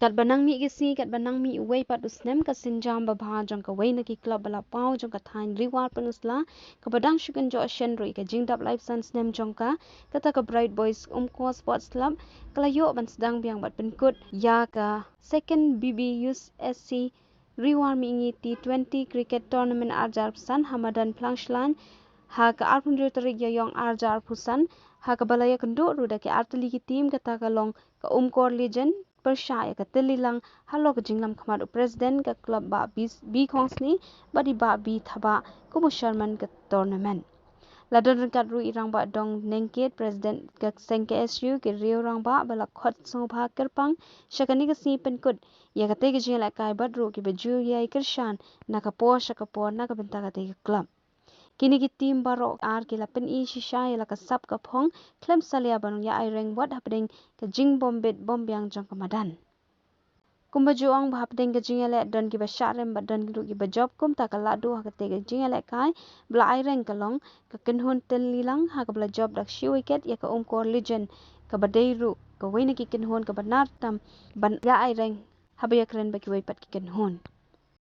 kat banang mi gisi kat banang mi wei pat usnem ka sinjam babha jong ka wei na ki club bala pau jong ka thain Riwar penusla ka badang shukan jo ashen roi ka jingdap life sans nem jong ka kata ka bright boys Umkor sports club kala yo ban sedang biang bat penkut ya ka second BBUSC Riwar Mihngi T20 cricket tournament arjar pesan hamadan plangshlan haka arpundir tarik yayong arjar pusan haka balaya kenduk ruda ke arteli ki team kata ka long ka Umkor Legend persyaya ka Tyllilang halo ka jinglam khamad president ka club ba B khongsni badi ba B thaba kumu sharman ka tournament ladon kat ru irang ba dong nengket president ka seng KSU ke riu rang ba bala khot sobha kerpang shakani ka si penkut ya ka te ka jingla kai badru ki baju yai kershan na ka po shakapo na ka benta ka te club kini ki tim barok ar ki la pen i shisha ya la ka sap ka phong klem salia banung ya ai reng what happening ka jing bombet bombyang jong kamadan kumba juang ba happening ka jing ele don ki ba sharem ba don ki ba job kum ta ka la du ha ka te ka jing ele kai bla ai reng ka long ka kinhun Tyllilang ha ka bla job dak shi wicket ya ka Umkor Legend ka ba deiru ka wena ki kinhun ka ba nar tam ban ya ai reng habaya kren ba ki wei pat ki kinhun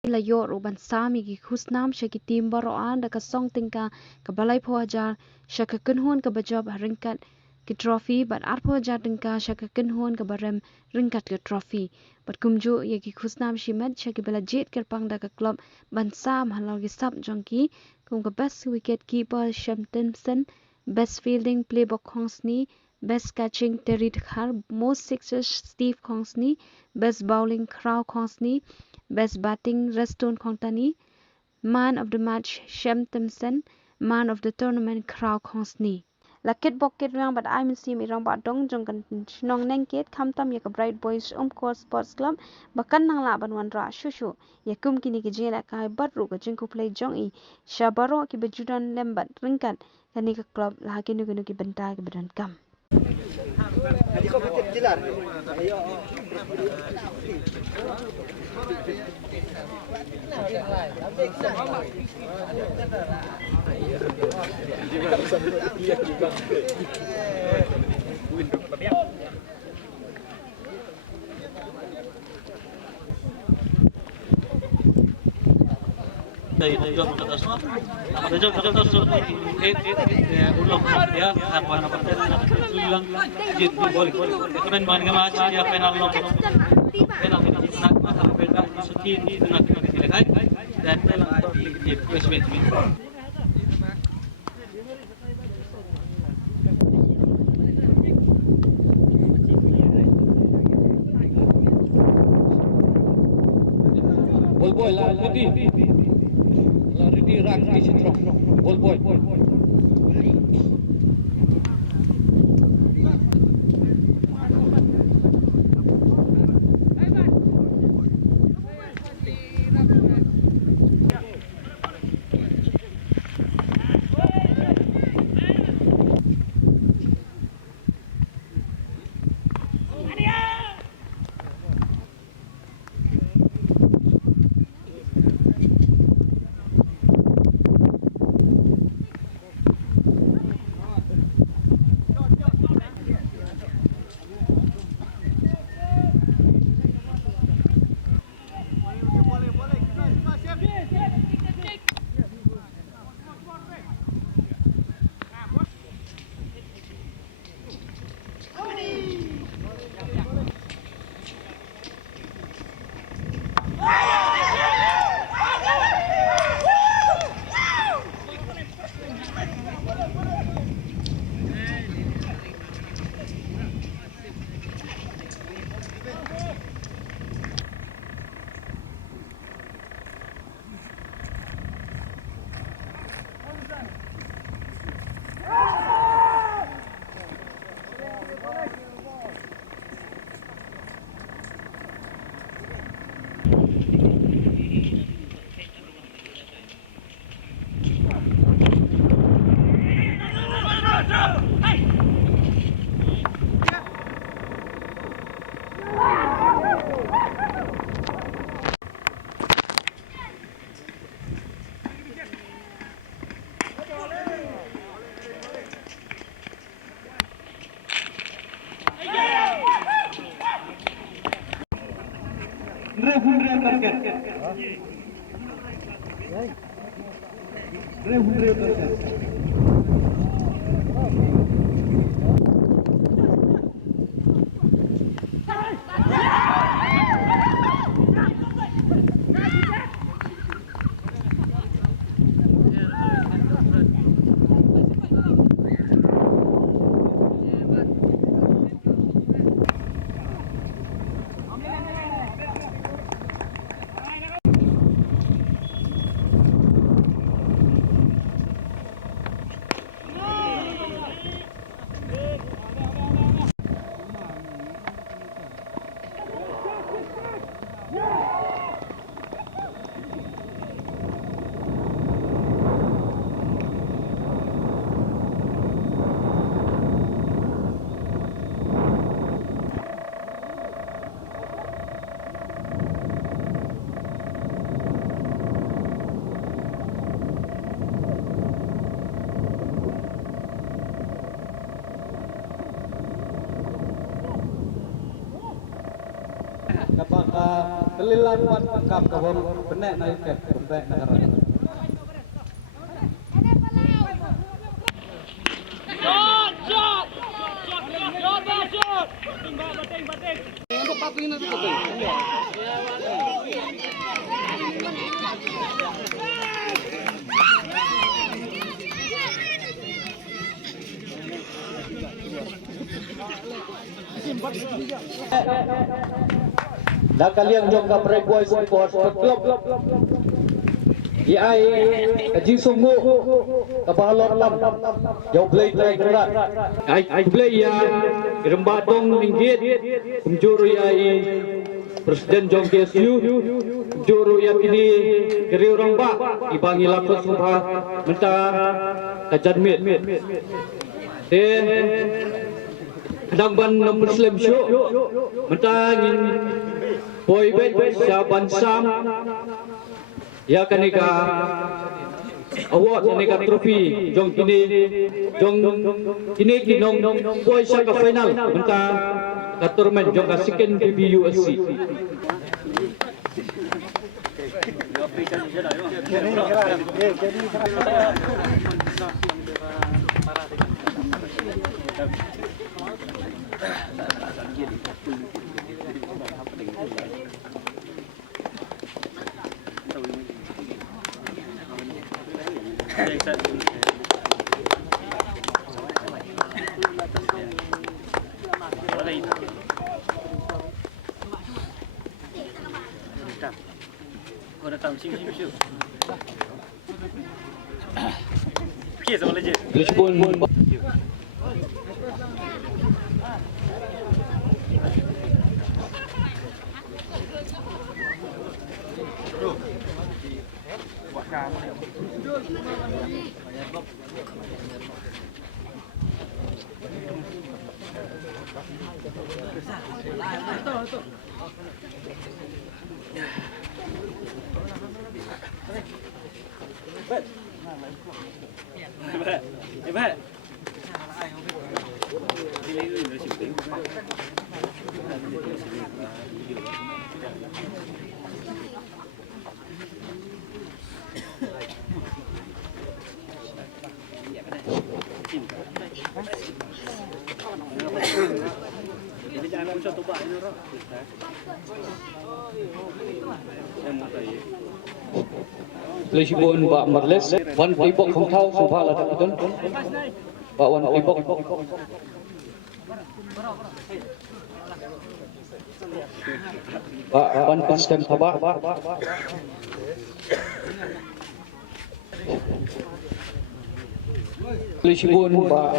ila yor uban sami ki khusnam shaki tim baro an da ka song tingka ka balai pho ajar shaka kunhon ka bajob ringkat ki trophy but ar pho ajar tingka shaka kunhon ka barem ringkat ki trophy but kumju ye ki khusnam shimet shaki bala jet ker pang da ka club ban sam halal ki sap jongki kum ka best wicket keeper Shem Timson best fielding playbook khongsni best catching Terry Khar most sixers Steve khongsni best bowling Crow khongsni best batting Reston Khongtani man of the match Shem Timson man of the tournament Crow Khongsni lakit bokit rang bat I min sim irang ba dong jong kan nong neng ket kham tam ya ka bright boys Umkor sports club bakan nang la ban wan ra shushu ya kum kini ki jela kai bat ru ka jing ku play jong i shabaro ki bejudan lembat ringkat kani ka club la kini ki benta ki badan kam dari jom ke atas ada jom ke atas ulok ya apa nama Tyllilang jit boleh kemudian main ke match ya final long final nak sampai dah sekian di tengah kita dan dalam topik basement boy la ready rak di citro ball boy Kapag Tyllilang kap kabor benek na iket benek negara. Dah kalian jom ke Brave Boys Sports Club. Ia kaji sungguh kebalor lam jauh play kerat. Ai play ya rembat dong minggit kumjuru ya Presiden Jong KSU juru yang ini kiri orang bak ibangi lapis sumpah mentah kajan mit. Kadang ban nombor slam show mentah boy band saban sam ya kanika award kanika trofi jong kini kinong boy sa ka final mentah ka tournament jong ka second BBUSC. Lesibon Pak Merles, Wan Pibok không thao số pha là thật tuấn. Pak Wan Pibok. Pak Wan Pastem Thabak. Lesibon Pak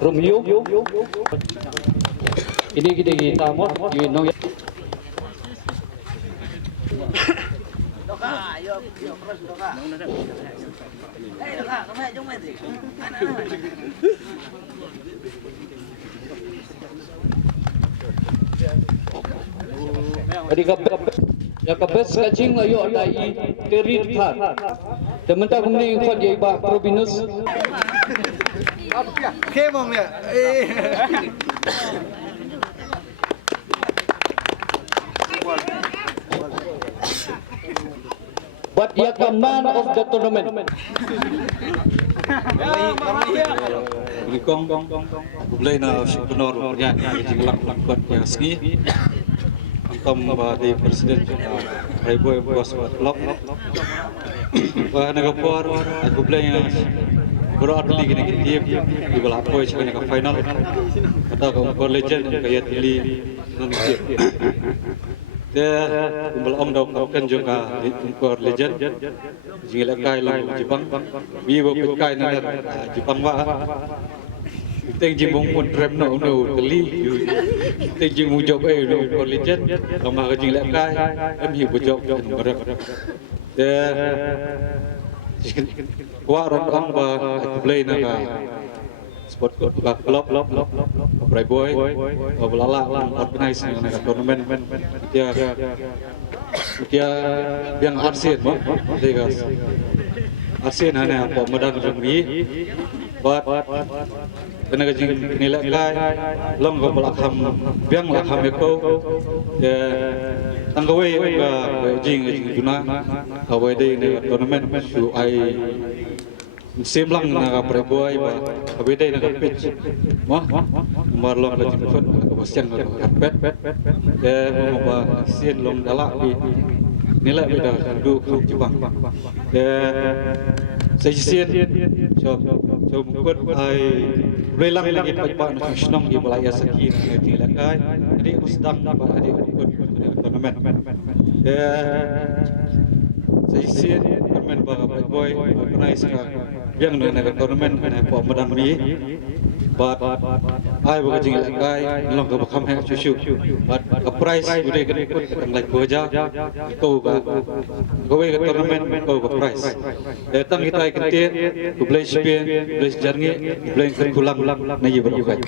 Romeo. Ini kita mau nong. Jadi kapes kacing layu dai terit khat. Tementang kumni khot ye ba provinus. Kemong ya. But iaka man of the tournament. Ini kong bulay na sikunor niya jinglang buat yang ski. Antom di presiden Riwar bos blok. Wah nagapor aku bulay na berat lagi ni kita di bawah poin sekarang ke final. Kata Umkor Legend kaya Tyllilang nanti. Dia belum dapat kapten juga di Umkor Legend. Jika kai lang Jepang, bibo kai nanti Jepang wa. Teng jimbong pun trem no teli. Teng jimbong job Umkor Legend. Kamar jika kai, kami berjob berat. Dia kuat orang play naga sport club bright boy belala organize naga tournament dia yang arsin mah dia arsin hanya apa medan rugby but tenaga jing nilai kai long ko belakam biang belakam eko ya tanggawai ga jing juna kawai dei naga tournament su ai Simlang naga preboy ba abide naga pitch mah marlong la jimfot kebasian naga karpet mo ba sien long dala di nilai beda du ke Jepang saya sien so mukut ai Tyllilang lagi pak nak senang di balaya saki nak dilakai jadi sedang ba ada mukut tournament saya sien tournament ba preboy organize yang naga tournament na po madan mi but ai ba jing lakai long ka bakam ha chu but a prize bude kan ikut tang lai boja ko ga gowe ka tournament ko ka prize datang kita ikan ku blay spin blay jarngi blay kulang na yi berkat